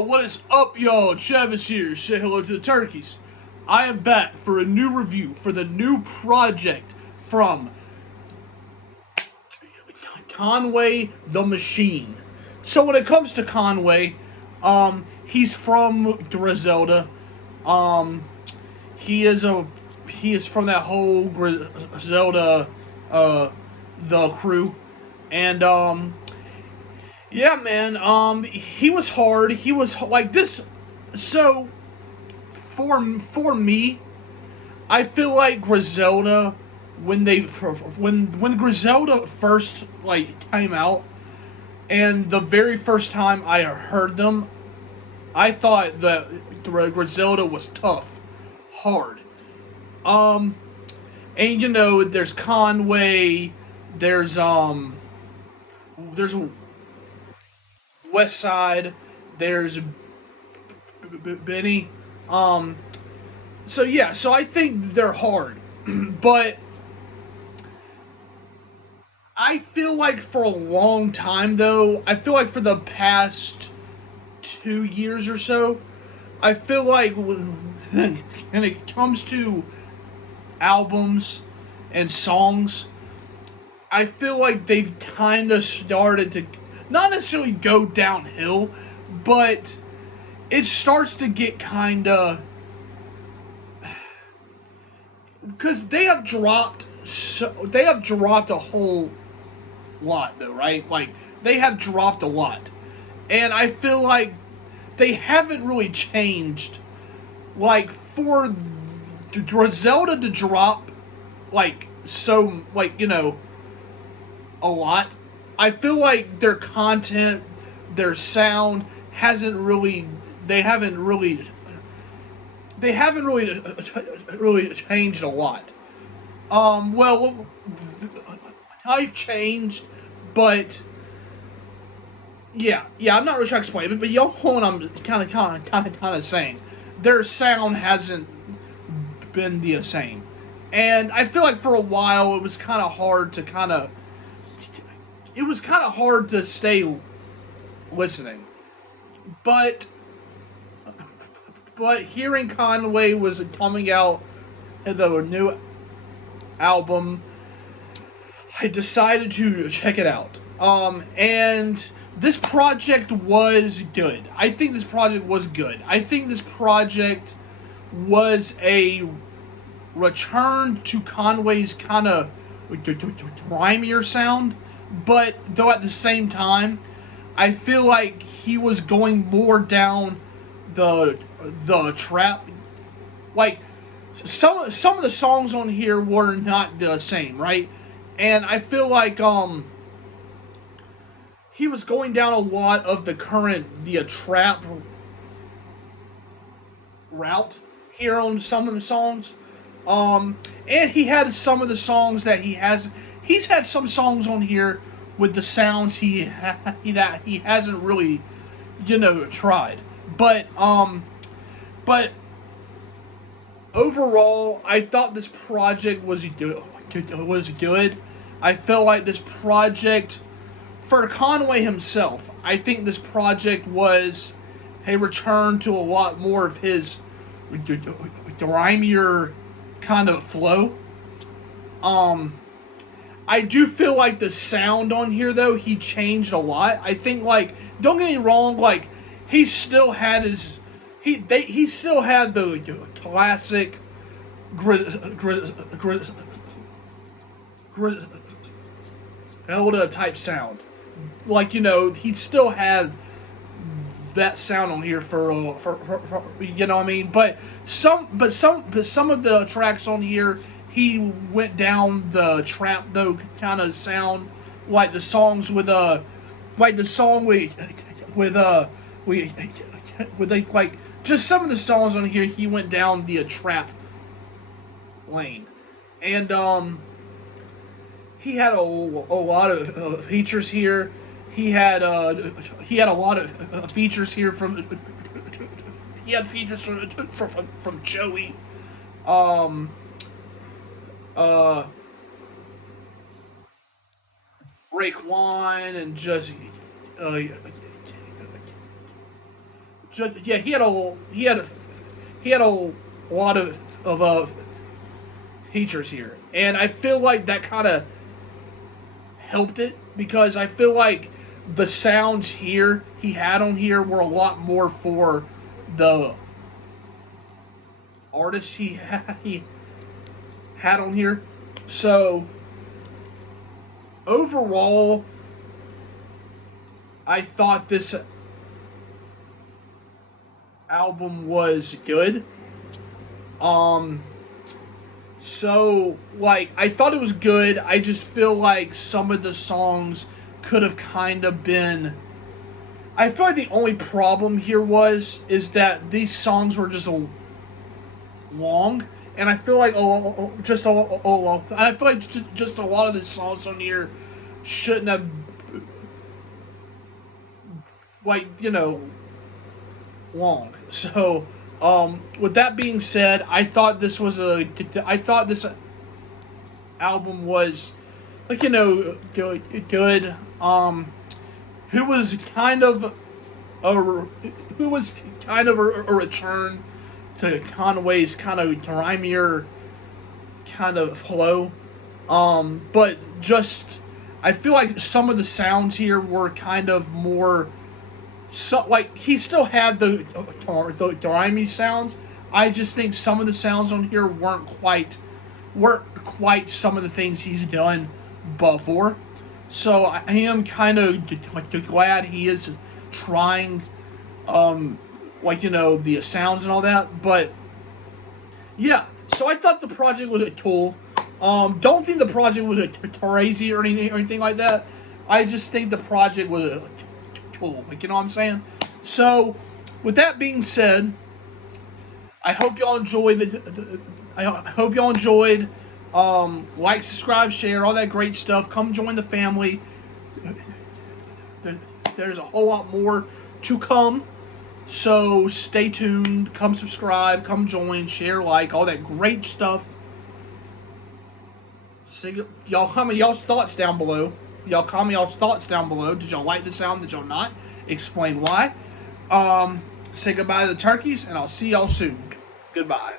Yo, what is up, y'all? Travis here. Say hello to the turkeys. I am back for a new review for the new project from Conway the Machine. So when it comes to Conway, he's from Griselda. Um, he is from that whole Griselda, the crew, and yeah, man. He was hard. He was like this. So for me, I feel like Griselda when Griselda first came out, and the very first time I heard them, I thought that Griselda was tough, hard. Um, and there's Conway, there's West Side, there's Benny. Um, so yeah, so I think they're hard, but I feel like for a long time though, I feel like for the past 2 years or so, I feel like when it comes to albums and songs, I feel like they've kind of started to not necessarily go downhill, but it starts to get kind of, because they have dropped a whole lot though, right? Like they have dropped a lot, and I feel like they haven't really changed. Like for Griselda to drop a lot, I feel like their content, their sound hasn't really they haven't really changed a lot. Well, I've changed, but yeah, I'm not really trying to explain it, but y'all know what I'm kind of saying. Their sound hasn't been the same, and I feel like for a while it was kind of hard to stay listening, but hearing Conway was coming out in the new album, I decided to check it out. And this project was good. I think this project was good. I think this project was a return to Conway's kind of grimier sound, but though at the same time, I feel like he was going more down the trap. Like some of the songs on here were not the same, right? And I feel like he was going down a lot of the trap route here on some of the songs. And he had some of the songs that he's had some songs on here with the sounds that he hasn't really tried. But overall, I thought this project was good. I felt like this project, for Conway himself, I think this project was a return to a lot more of his grimier kind of flow. I do feel like the sound on here, though, he changed a lot. I think, don't get me wrong, he still had he still had the classic Griselda type sound. He still had that sound on here for you know what I mean. But some of the tracks on here, he went down the trap though kind of sound, like the songs like the song with just some of the songs on here, he went down the trap lane, and he had a lot of features here. He had a lot of features here he had features from Joey, um, uh, Raekwon, and just uh, yeah, he had a lot of features here, and I feel like that kind of helped it because I feel like the sounds here he had on here were a lot more for the artists he had on here. So overall, I thought this album was good. So like I thought it was good. I just feel like some of the songs could have kind of been. I feel like the only problem here is that these songs were just long, and I feel like I feel like just a lot of the songs on here shouldn't have, like, long. So, with that being said, I thought this album was, like, good. Who was kind of a return to Conway's kind of grimier kind of flow. But just I feel like some of the sounds here were kind of more. So, like, he still had the grimy sounds. I just think some of the sounds on here weren't quite some of the things he's done before. So I am kind of glad he is trying, the sounds and all that. But yeah, so I thought the project was cool. Don't think the project was crazy or anything like that. I just think the project was cool. Like, you know what I'm saying? So, with that being said, I hope y'all enjoyed. I hope y'all enjoyed. Like, subscribe, share, all that great stuff. Come join the family. There's a whole lot more to come. So stay tuned. Come subscribe. Come join. Share, like, all that great stuff. Y'all comment y'all's thoughts down below. Y'all comment y'all's thoughts down below. Did y'all like the sound? Did y'all not? Explain why. Say goodbye to the turkeys, and I'll see y'all soon. Goodbye.